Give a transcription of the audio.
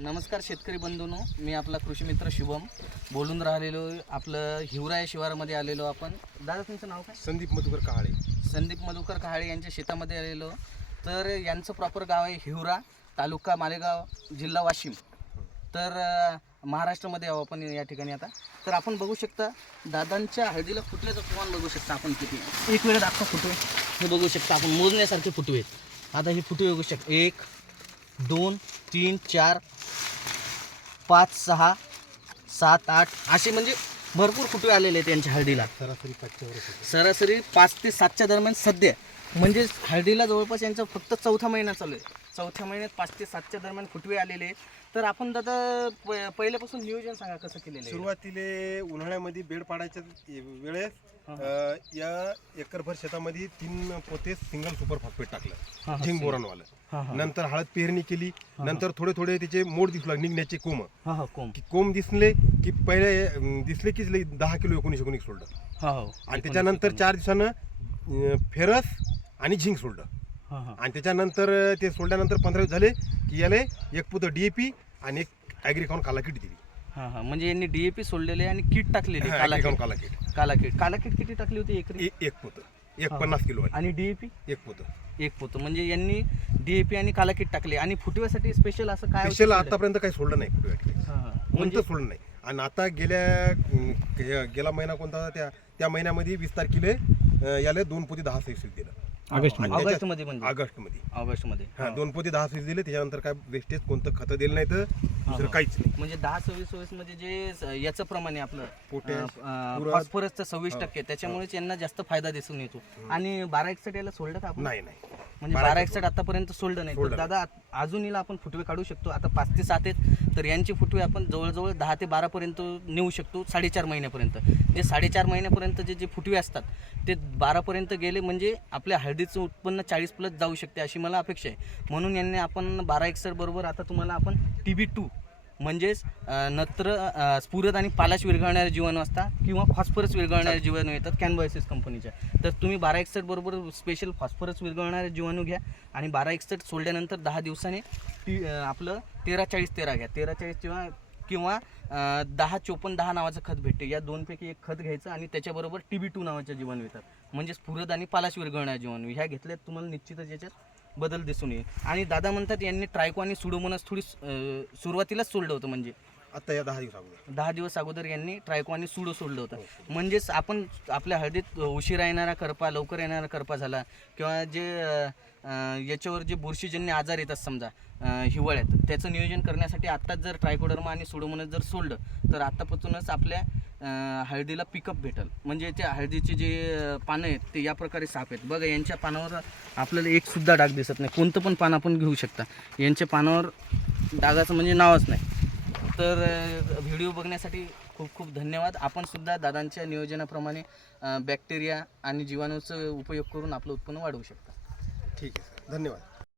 नमस्कार शेतकरी बंधूंनो मी आपला कृषी मित्र शुभम. बोलून राहिलेलो आपलं हिवरा या शिवारामध्ये आलेलो आपण. दादा तुमचं नाव काय? संदीप मधुकर कहाळे. संदीप मधुकर कहाळे यांच्या शेतामध्ये आलेलो. तर यांचं प्रॉपर गाव आहे हिवरा तालुका मालेगाव जिल्हा वाशिम. तर महाराष्ट्रामध्ये आहो आपण या ठिकाणी आता. तर आपण बघू शकता दादांच्या हळदीला फुटल्याचं प्रमाण बघू शकता आपण किती एक वेळ दाखवा फुटवे. हे बघू शकता आपण मोजण्यासारखे फुटवे आहेत. आता हे फुटवे बघू शकता. एक दोन तीन चार पाच सहा सात आठ असे म्हणजे भरपूर फुटवे आलेले आहेत त्यांच्या हळदीला. सरासरी सरासरी पाच ते सातच्या दरम्यान सध्या. म्हणजे हळदीला जवळपास यांचा फक्त चौथा महिना चालू आहे. चौथ्या महिन्यात पाच ते सातच्या दरम्यान फुटवे आलेले आहेत. तर आपण दादा प- पहिल्यापासून नियोजन सांगा कसं केलेलं आहे? सुरुवातीले उन्हाळ्यामध्ये बेड पाडायच्या वेळेस अं, या एकरभर शेतामध्ये तीन पोते सिंगल सुपर फॉस्फेट हा, टाकलं हा. बोरानवालं. हा नंतर हळद पेरणी केली. नंतर थोडे थोडे त्याचे मोड दिसू लागले निघण्याचे हा हा कोंब की कोंब दिसले की पहिले अं, दिसले की लई दहा किलो एकोणीस एकोणीस सोडलं हा हो. आणि त्याच्यानंतर चार दिवसानं अं, फेरस आणि झिंक सोडलं आणि त्याच्यानंतर ते सोडल्यानंतर पंधरा दिवस झाले की याला एक पुतं डीएपी आणि एक ॲग्रिकॉन काला किट दिली. हा हा. म्हणजे यांनी डीएपी सोडलेले आणि किट टाकलेली काला ॲग्रिकॉन काला किट काला किट काला किट किती टाकली होती एकरी? ए- एक पोतं. एक हा. पन्नास किलो आणि डीएपी एक पोतं. एक पोतं. म्हणजे यांनी डीएपी आणि काला किट टाकले. आणि फुटव्यासाठी स्पेशल असं काय स्पेशल औषध आतापर्यंत काही सोडलं नाही कुठे हा, हा. कोणतं म्हणजे सोडलं नाही. आणि आता गेल्या अं, गेला महिना कोणता? होता त्या त्या महिन्यामध्ये वीस तारखेला अं, याला दोन पोती दहा सैस दिलं. ऑगस्ट त्याच्यात- ऑगस्टमध्ये म्हणजे? ऑगस्टमध्ये. ऑगस्टमध्ये हा. दोन पोती दहा सैस दिले त्याच्यानंतर काय वेस्टेज कोणतं खतं दिलं नाही तर दुसरं हा. काहीच नाही. म्हणजे दहा सव्वीस सव्वीसमध्ये जे स- याचं प्रमाण आहे आपलं पोटॅश, पुरद. फॉस्फरसचं सव्वीस. टक्के त्याच्यामुळेच यांना जास्त फायदा दिसून येतो. आणि बारा एकसठ याला सोडलं का आपण? नाही नाही. म्हणजे बारा एकसठ एकसठ आतापर्यंत सोडलं नाही. तर दादा अजून हिला आपण फुटवे काढू शकतो. आता पाच ते सात आहेत तर यांचे फुटवे आपण जवळजवळ दहा ते बारा पर्यंत नेऊ शकतो साडेचार महिन्यापर्यंत. जे साडेचार महिन्यापर्यंत जे जे फुटवे असतात ते बारापर्यंत गेले म्हणजे आपल्या हळदीचं उत्पन्न चाळीस प्लस जाऊ शकते अशी मला अपेक्षा आहे. म्हणून यांनी आपण बारा एकसठ बरोबर आता तुम्हाला आपण टी बी टू म्हणजेच नत्र स्फुरद आणि पालाश विरघळणारे जीवाणू असतात किंवा फॉस्फरस विरघळणारे जीवाणू येतात कॅनबॉयसिस कंपनीच्या तर तुम्ही बारा एकसठ बरोबर स्पेशल फॉस्फरस विरघळणारे जीवाणू घ्या आणि बारा एकसठ सोडल्यानंतर दहा दिवसाने टी आपलं तेरा चाळीस तेरा घ्या. तेरा चाळीस किंवा किंवा दहा चोपन्न दहा नावाचं खत भेटते. या दोनपैकी एक खत घ्यायचं आणि त्याच्याबरोबर टी बी टू नावाच्या जीवाणू येतात. म्हणजे स्फुरद आणि पालाश विरघळणारे जीवाणू ह्या घेतल्यात तुम्हाला निश्चितच याच्यात बदल दिसून येईल. आणि दादा म्हणतात यांनी ट्रायको आणि सुडोमोनास थोडी सुरुवातीलाच सोडलं होतं म्हणजे. आता या दहा दिवसामध्ये दहा दिवस अगोदर यांनी ट्रायको आणि सुडो सोडलं होतं. म्हणजेच आपण आपल्या हळदीत उशिरा येणारा करपा लवकर येणारा करपा झाला किंवा जे अं, याच्यावर जे बुरशीजन्य आजार येतात समजा अं, हिवाळ्यात त्याचं नियोजन करण्यासाठी आत्ताच जर ट्रायकोडर्मा आणि सुडोमोनस जर सोडलं तर आत्तापासूनच आपल्या अं, हळदीला पिकअप भेटल. म्हणजे त्या हळदीचे जे अं, पानं आहेत ते या प्रकारे साफ आहेत. बघा यांच्या पानावर आपल्याला एक सुद्धा डाग दिसत नाही. कोणतं पण पान आपण घेऊ शकता. यांच्या पानावर डागाचं म्हणजे नावच नाही. तर व्हिडिओ बघण्यासाठी खूप खूप धन्यवाद. आपण सुद्धा दादांच्या नियोजनाप्रमाणे बॅक्टेरिया आणि जीवाणूचा उपयोग करून आपलं उत्पन्न वाढवू शकता. ठीक आहे धन्यवाद.